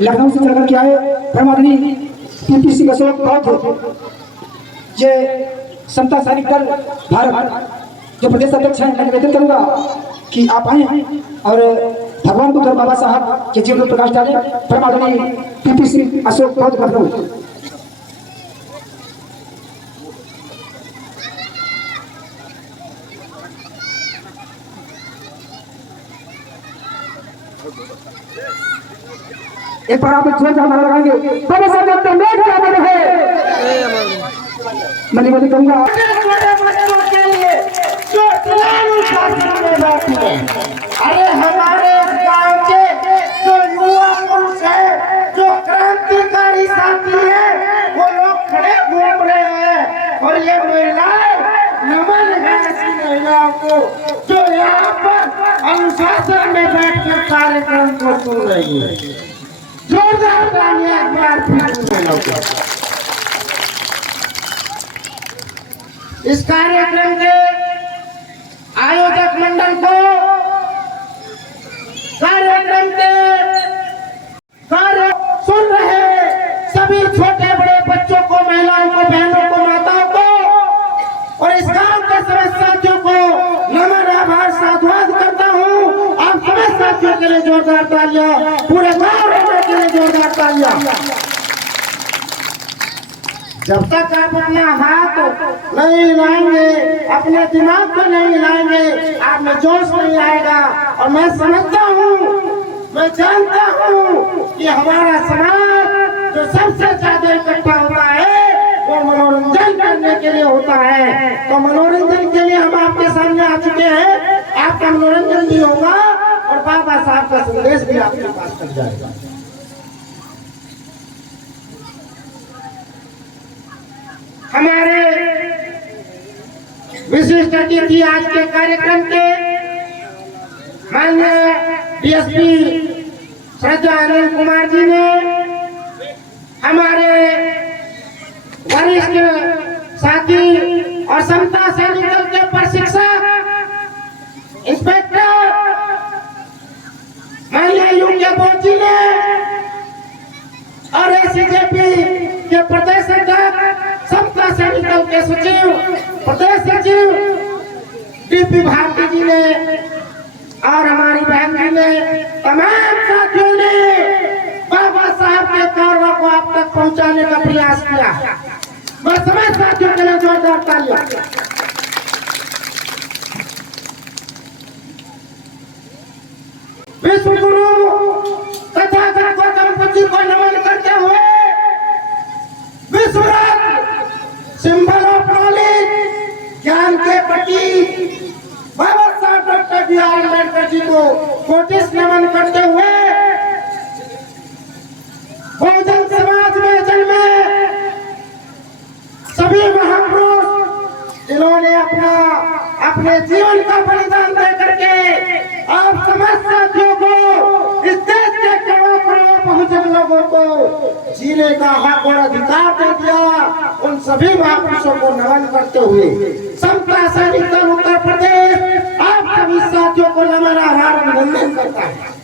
लखनऊ से चलकर के आए परमादनी पीपीसी अशोक बौद्ध, ये समता सैनिक दल भारत जो प्रदेश अध्यक्ष हैं, मैं निवेदन करूंगा कि आप आए और भगवान बुद्ध और बाबा साहब के जीवन में प्रकाश डालें। परमादनी पीपीसी अशोक बौद्ध लखनऊ। एक बार आप जोरदार नारा लगाएंगे, बाबा साहब डॉक्टर अम्बेडकर है। मैं निवेदन करूंगा अरे हमारे गांव के जो युवा पुरुष है, जो क्रांतिकारी साथी है, वो लोग खड़े घूम रहे हैं और ये महिलाएं नमन है ऐसी महिलाओं को जो यहाँ पर अनुशासन में बैठकर कार्यक्रम को सुन रही है। जोरदार तालियां एक बार फिर इस कार्यक्रम के आयोजक मंडल को, कार्यक्रम के कार्य सुन रहे सभी छोटे बड़े बच्चों को, महिलाओं को, बहनों को, माताओं को और इस गांव के सभी साथियों को नमन आभार साधुवाद करता हूं। आप सभी साथियों के लिए जोरदार तालियां, पूरे गांव के लिए जोरदार तालियां। जब तक आप अपना हाथ नहीं हिलाएंगे, अपने दिमाग को नहीं हिलाएंगे, आप में जोश नहीं आएगा। और मैं समझता हूँ, मैं जानता हूँ कि हमारा समाज जो सबसे ज्यादा इकट्ठा होता है वो मनोरंजन करने के लिए होता है। तो मनोरंजन के लिए हम आपके सामने आ चुके हैं। आपका मनोरंजन भी होगा और बाबा साहब का संदेश भी आपके पास तक जाएगा। हमारे विशिष्ट अतिथि आज के कार्यक्रम के माननीय डीएसपी श्रद्धा अनिल कुमार जी ने हमारे वरिष्ठ साथी और समता सैनिक दल के प्रशिक्षक इंस्पेक्टर माननीय यूके बोध जी ने और एसीजेपी के प्रदेश अध्यक्ष, समता सैनिक दल के सचिव, प्रदेश सचिव डीपी भारती जी ने और हमारी बहन जी ने, तमाम साथियों ने बाबा साहब के कार्यों को आप तक पहुंचाने का प्रयास किया। मैं सभी साथियों के लिए जोरदार तालियां। विश्व गुरु तथागत गौतम बुद्ध जी को नमन करते हुए विश्व सिंबल ऑफ नॉलेज, ज्ञान के प्रति बाबा साहब doctor B are Ambedkar ji को कोटिस नमन करते हुए बहुजन समाज में जन्मे सभी महापुरुष जिन्होंने अपने जीवन का बलिदान दे करके आप समस्त साथियों को, इस देश के करोड़ों करोड़ों बहुजन लोगों को जीने का हक और अधिकार दे दिया, उन सभी महापुरुषों को नमन करते हुए समता सैनिक दल उत्तर प्रदेश आप सभी साथियों को नमन आभार अभिनंदन करता है।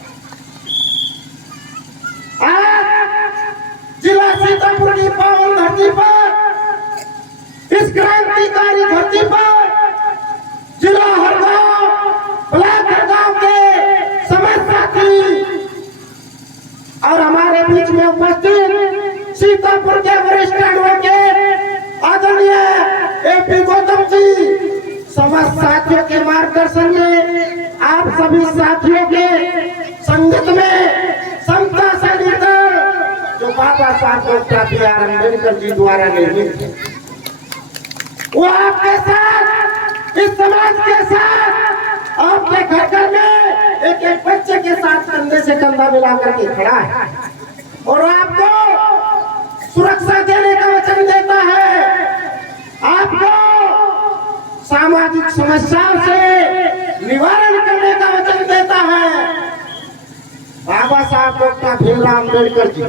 आज जिला सीतापुर की पावन धरती पर, इस क्रांतिकारी धरती पर जिला हरगांव, ब्लॉक हरगांव के समस्त साथी और हमारे बीच में उपस्थित सीतापुर के वरिष्ठ एडवोकेट आदरणीय एपी गौतम जी, समस्त साथियों के मार्गदर्शन में, आप सभी साथियों के संगत में समता सैनिक दल जो बाबा साहब doctor B are Ambedkar ji द्वारा निर्मित है, वो आपके साथ, इस समाज के साथ, आपके घर घर में एक एक बच्चे के साथ कंधे से कंधा मिलाकर के खड़ा है और आपको सुरक्षा देने का वचन देता है, आपको सामाजिक समस्याओं से निवारण करने का वचन देता है। बाबा साहब डॉक्टर भीमराव अम्बेडकर जी,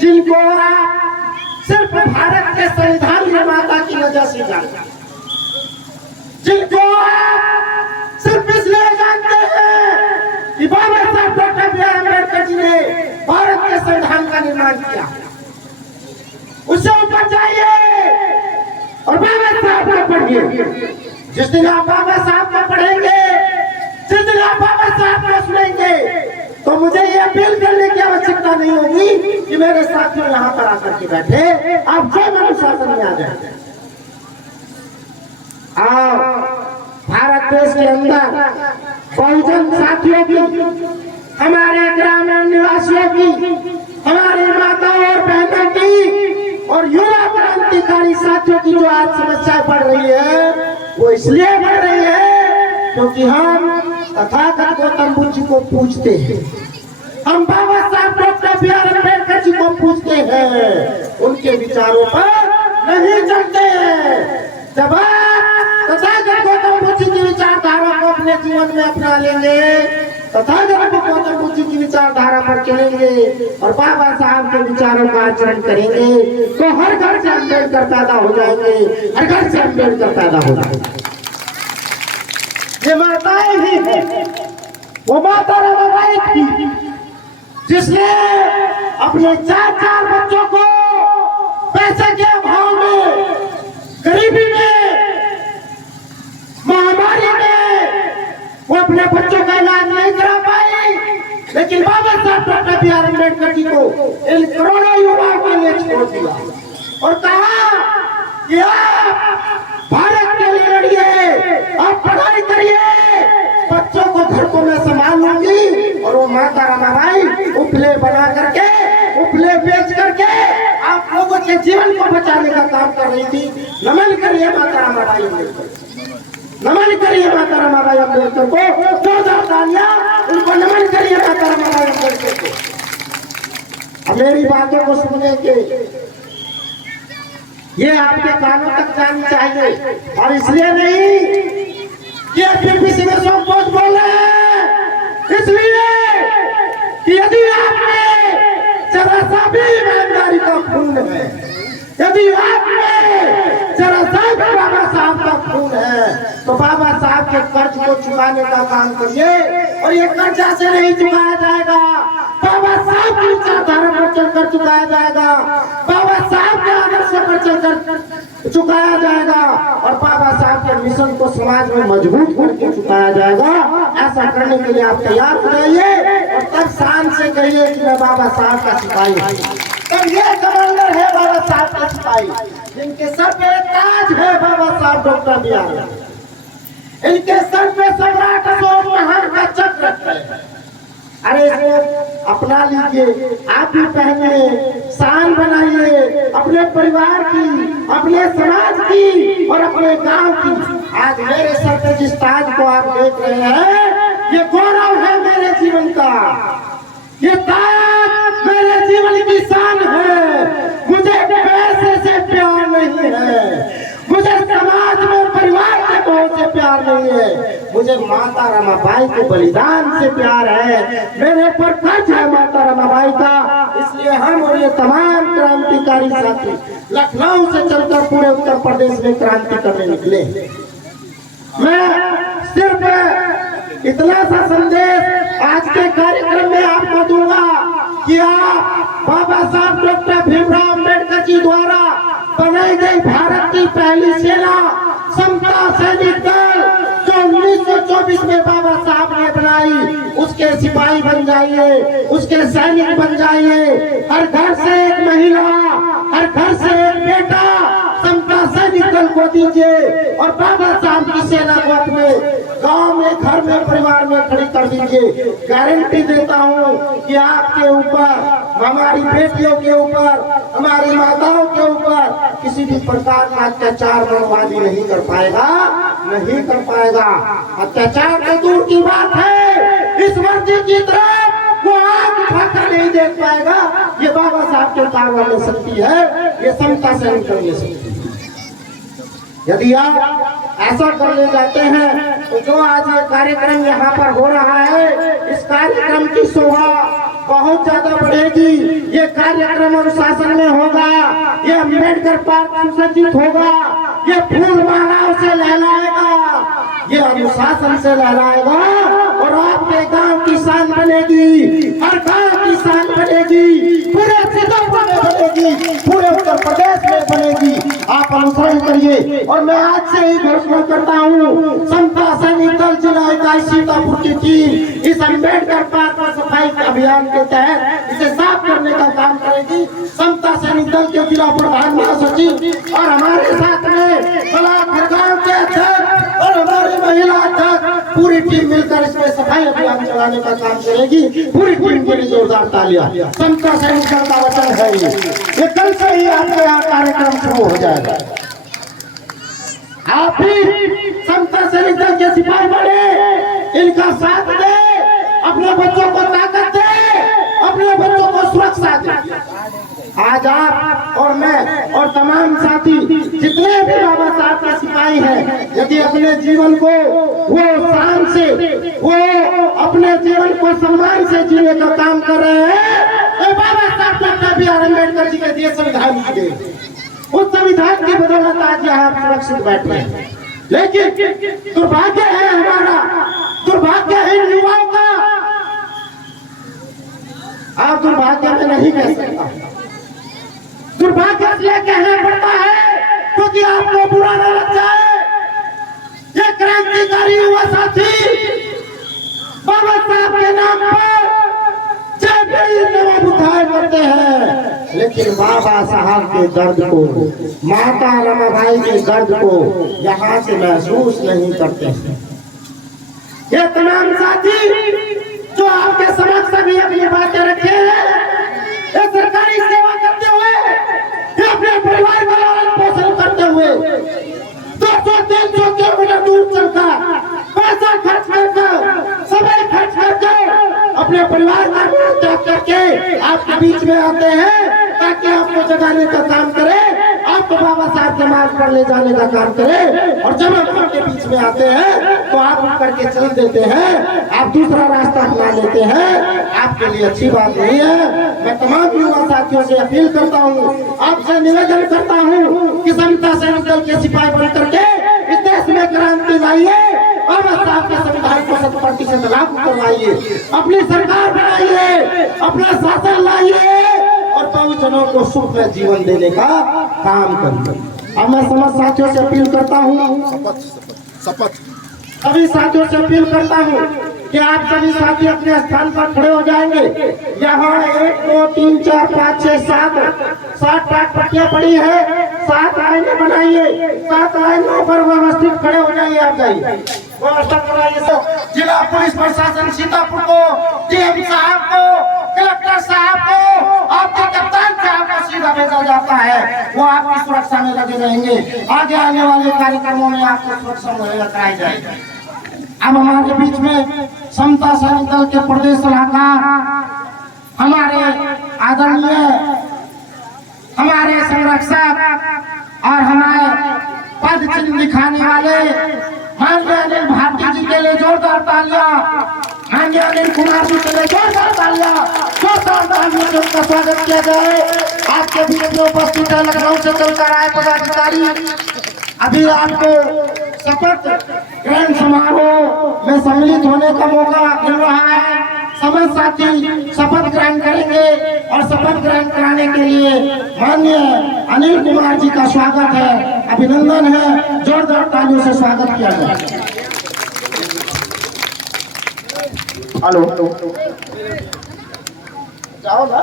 जिनको आप सिर्फ भारत के संविधान निर्माता की वजह से जानते हैं, जिनको आप सिर्फ इसलिए जानते हैं कि बाबा साहब doctor B are Ambedkar ji ने भारत भारतीय संविधान का निर्माण किया। उससे ऊपर जाइए और बाबा साहब को पढ़िए। जिस दिन आप बाबा साहब को पढ़ेंगे, जिस दिन आप बाबा साहब को सुनेंगे, तो मुझे ये अपील करने की आवश्यकता नहीं होगी कि मेरे साथियों यहाँ पर आकर के बैठे, आप स्वयं अनुशासन में आ जाए। भारत देश के अंदर बहुजन साथियों की, हमारे ग्रामीण निवासियों की, हमारी माताओं और बहनों की और युवा क्रांतिकारी साथियों की जो आज समस्याएं बढ़ रही है, वो इसलिए बढ़ रही है क्योंकि हम तथागत गौतम बुद्ध जी को पूछते हैं, हम बाबा साहब doctor B are Ambedkar ji को पूछते हैं, उनके विचारों पर नहीं चलते हैं। जब आप तथागत गौतम बुद्ध जी की विचारधारा को अपने जीवन में अपना लेंगे, तथागत गौतम बुद्ध जी की विचारधारा पर चलेंगे और बाबा साहब के विचारों का आचरण करेंगे, तो हर घर से अम्बेडकर पैदा हो जाएंगे, हर घर से अम्बेडकर पैदा हो जाएंगे। ये माताएं भी हैं, वो माता रमाबाई थी जिसने अपने 4 बच्चों को पैसे के अभाव में, गरीबी में, महामारी में वो अपने बच्चों का इलाज नहीं करा पाई, लेकिन बाबा साहब doctor B are Ambedkar ji को इन करोड़ों युवाओं के लिए छोड़ दिया और कहा कि आप भारत के लिए लड़िए, आप पढ़ाई करिए, बच्चों को घर को मैं संभालूंगी। और वो माता रमाबाई उपले बना करके, उपले बेच करके आप लोगों के जीवन को बचाने का काम कर रही थी। नमन करिए माता रमाबाई अम्बेडकर, नमन करिए माता रमाबाई अम्बेडकर को, जोरदार तालियां उनको नमन करिए माता रमाबाई अम्बेडकर को। अब मेरी बातों को सुनने के ये आपके कानों तक जानी चाहिए, और इसलिए नहीं कि पीपीसी में सब कुछ बोले, इसलिए कि यदि आपने जरा सा भी ईमानदारी का खून है, यदि आपने जरा सा भी बाबा साहब का खून है, तो बाबा साहब के कर्ज को चुकाने का काम करिए। और ये कर्ज ऐसे नहीं चुकाया जाएगा, बाबा साहब की विचारधारा पर चलकर चुकाया जाएगा, बाबा साहब के आदर्शों पर चलकर चुकाया जाएगा और बाबा साहब के मिशन को समाज में मजबूत करके चुकाया जाएगा। ऐसा करने के लिए आप तैयार हो जाइए और तब शान से कहिए कि मैं बाबा साहब का सिपाही हूँ। तब ये कमांडर है बाबा साहब का सिपाही, जिनके सर पे ताज है बाबा साहब डॉक्टर बी आर, इनके सर पे सम्राट अशोक महान का चक्र है। अरे इसको अपना लीजिए, आप भी पहनिए, शान बनाइए अपने परिवार की, अपने समाज की और अपने गांव की। आज मेरे सर पे जिस ताज को आप देख रहे हैं, ये गौरव है मेरे जीवन का, ये ताज मेरे जीवन की शान है। मुझे पैसे से प्यार नहीं है, मुझे समाज में परिवार के बहुत से प्यार नहीं है, मुझे माता रमाबाई के बलिदान से प्यार है, मेरे पर कर्ज है माता रमाबाई का। इसलिए हम और ये तमाम क्रांतिकारी साथी लखनऊ से चलकर पूरे उत्तर प्रदेश में क्रांति करने निकले। मैं सिर्फ इतना सा संदेश आज के कार्यक्रम में आपको दूंगा कि आप बाबा साहब डॉक्टर भीमराव अम्बेडकर जी द्वारा बनाई गई भारत की पहली सेना समता सैनिक दल जो 1924 में बाबा साहब ने बनाई, उसके सिपाही बन जाइए, उसके सैनिक बन जाइए। हर घर से एक महिला, हर घर से एक बेटा समता सैनिक दल को दीजिए और बाबा साहब की सेना को अपने गांव में, घर में, परिवार में खड़ी कर दीजिए। गारंटी देता हूँ कि आपके ऊपर, हमारी बेटियों के ऊपर, हमारी माताओं के ऊपर किसी भी प्रकार का अत्याचार बर्बादी नहीं कर पाएगा, नहीं कर पाएगा। अत्याचार तो दूर की बात है, इस वर्दी की तरफ वो आग उठाकर नहीं देख पाएगा। ये बाबा साहब के कारवा में शक्ति है, ये समता से निकल में शक्ति है। यदि आप ऐसा कर ले जाते हैं तो जो आज ये कार्यक्रम यहाँ पर हो रहा है, इस कार्यक्रम की शोभा बहुत ज्यादा बढ़ेगी। ये कार्यक्रम अनुशासन में होगा, ये अम्बेडकर पार्क सुसज्जित होगा, ये फूल मालाओं से लहलाएगा, ये अनुशासन से लहलाएगा और आपके गांव की शान बनेगी, हर गांव की मिसाल बनेगी, पूरे सीतापुर में बनेगी, पूरे उत्तर प्रदेश में बनेगी। आप अनुसरण करिए। और मैं आज से ही घोषणा करता हूँ, समता सैनिक दल जिला इकाई सीतापुर की टीम इस अम्बेडकर पार्क पर सफाई अभियान के तहत इसे साफ करने का काम करेगी। समता सैनिक दल के जिला प्रधान महासचिव और हमारे साथ में ब्लॉक गांव के अध्यक्ष और हमारी महिला अध्यक्ष पूरी टीम मिलकर इसमें सफाई अभियान चलाने का काम करेगी। पूरी टीम के लिए जोरदार तालियां। समता सैनिक दल का वचन है ये कल से ही आपके यहाँ कार्यक्रम शुरू हो जाएगा। आप भी समता सैनिक दल के सिपाही बने, इनका साथ दे, अपने बच्चों को ताकत दे, अपने बच्चों को सुरक्षा दे। आज आप और मैं और तमाम साथी जितने भी बाबा साहब के सिपाही हैं, यदि अपने जीवन को वो शान से, वो अपने जीवन को सम्मान से जीने का काम कर रहे हैं, तो बाबा साहब doctor B are Ambedkar ji के दिए संविधान की देन, उस संविधान की बदौलत आज यहाँ आप सुरक्षित बैठे हैं। लेकिन दुर्भाग्य है हमारा, दुर्भाग्य है इन युवाओं का। आप दुर्भाग्य में नहीं कह सकता, दुर्भाग्य इसलिए कहना पड़ता है क्योंकि आपको बुरा न लग जाए। ये क्रांतिकारी युवा साथी बाबा साहब के नाम पर जब भी नवा बुधाई करते हैं, लेकिन बाबा साहब के दर्द को, माता रमाबाई के दर्द को यहाँ से महसूस नहीं करते हैं। ये तमाम साथी जो आपके समक्ष अभी अपनी बातें रखे हैं, ये सरकारी सेवा करते हुए, ये अपने परिवार का लालन पोषण करते हुए 200-300 किलोमीटर दूर चलकर पैसा खर्च करके, समय खर्च करके, अपने परिवार का त्याग करके आपके बीच में आते हैं ताकि आपको जगाने का काम करे, आपको बाबा साहब के मार्ग पर ले जाने का काम करे। और जब आप उनके बीच में आते हैं तो आप उठ करके चल देते हैं, आप दूसरा रास्ता अपना लेते हैं, आपके लिए अच्छी बात नहीं है। मैं तमाम युवा साथियों से अपील करता हूँ, आपसे निवेदन करता हूँ कि समता सैनिक दल के सिपाही बन करके इस देश में क्रांति लाइए, बाबा साहब के संविधान को 100% लागू करवाइए, अपनी सरकार बनाइए, अपना शासन लाइए और बहुजनों को सुख में जीवन देने का काम करिए। अब मैं समस्त साथियों से अपील करता हूँ, सभी साथियों से अपील करता हूँ कि आप सभी साथी अपने स्थान पर खड़े हो जाएंगे। यहाँ 1 2 3 4 5 6 7 8 पट्टियां पड़ी है, 7 लाइनें बनाइए, 7 लाइनों पर व्यवस्थित खड़े हो जाइए। आप जाइए, व्यवस्था कराइए। तो जिला पुलिस प्रशासन सीतापुर को, डीएम साहब को, कलेक्टर साहब को, आपके कप्तान साहब को सीधा भेजा जाता है, वो आपकी सुरक्षा में लगे रहेंगे। आगे आने वाले कार्यक्रमों में आपको सुरक्षा मुहैया कराई जाएगी। अब हमारे बीच में समता सैनिक दल के प्रदेश सलाहकार, हमारे आदरणीय, हमारे संरक्षक और हमारे पद चिन्ह दिखाने वाले माननीय अनिल भारती जी के लिए जोरदार तालियां, माननीय अनिल कुमार जी के लिए जोरदार तालियां, जोरदार तालियों से उनका स्वागत किया जाए। आपके बीच में उपस्थित है लखनऊ से चलकर आए पदाधिकारी। अभी आपको शपथ ग्रहण समारोह में सम्मिलित होने का मौका मिल रहा है। समस्त साथी शपथ ग्रहण करेंगे और शपथ ग्रहण कराने के लिए माननीय अनिल कुमार जी का स्वागत है, अभिनंदन है, जोरदार तालियों से स्वागत किया जाए। हेलो, जाओ ना।